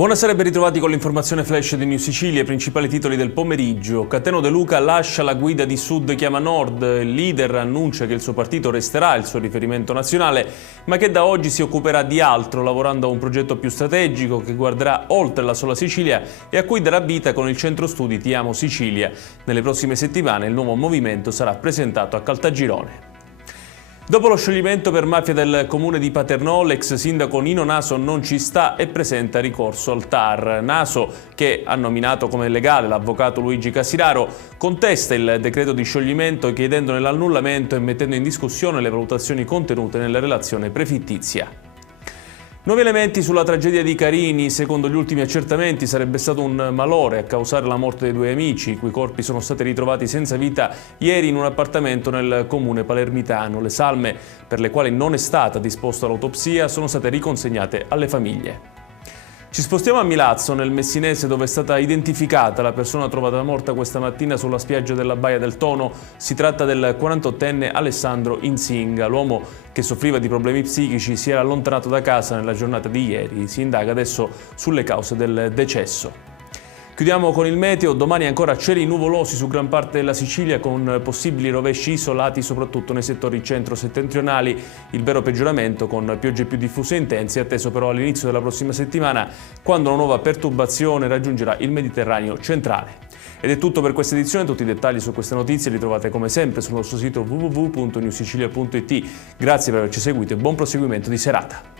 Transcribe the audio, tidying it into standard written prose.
Buonasera e ben ritrovati con l'informazione flash di New Sicilia, i principali titoli del pomeriggio. Cateno De Luca lascia la guida di Sud chiama Nord, il leader annuncia che il suo partito resterà il suo riferimento nazionale, ma che da oggi si occuperà di altro, lavorando a un progetto più strategico che guarderà oltre la sola Sicilia e a cui darà vita con il centro studi Ti Amo Sicilia. Nelle prossime settimane il nuovo movimento sarà presentato a Caltagirone. Dopo lo scioglimento per mafia del comune di Paternò, l'ex sindaco Nino Naso non ci sta e presenta ricorso al TAR. Naso, che ha nominato come legale l'avvocato Luigi Casiraro, contesta il decreto di scioglimento chiedendone l'annullamento e mettendo in discussione le valutazioni contenute nella relazione prefittizia. Nuovi elementi sulla tragedia di Carini. Secondo gli ultimi accertamenti sarebbe stato un malore a causare la morte dei due amici, i cui corpi sono stati ritrovati senza vita ieri in un appartamento nel comune palermitano. Le salme, per le quali non è stata disposta l'autopsia, sono state riconsegnate alle famiglie. Ci spostiamo a Milazzo, nel Messinese, dove è stata identificata la persona trovata morta questa mattina sulla spiaggia della Baia del Tono. Si tratta del 48enne Alessandro Insinga. L'uomo, che soffriva di problemi psichici, si era allontanato da casa nella giornata di ieri. Si indaga adesso sulle cause del decesso. Chiudiamo con il meteo. Domani ancora cieli nuvolosi su gran parte della Sicilia, con possibili rovesci isolati soprattutto nei settori centro-settentrionali. Il vero peggioramento, con piogge più diffuse e intense, atteso però all'inizio della prossima settimana, quando una nuova perturbazione raggiungerà il Mediterraneo centrale. Ed è tutto per questa edizione. Tutti i dettagli su queste notizie li trovate come sempre sul nostro sito www.newsicilia.it. Grazie per averci seguito e buon proseguimento di serata.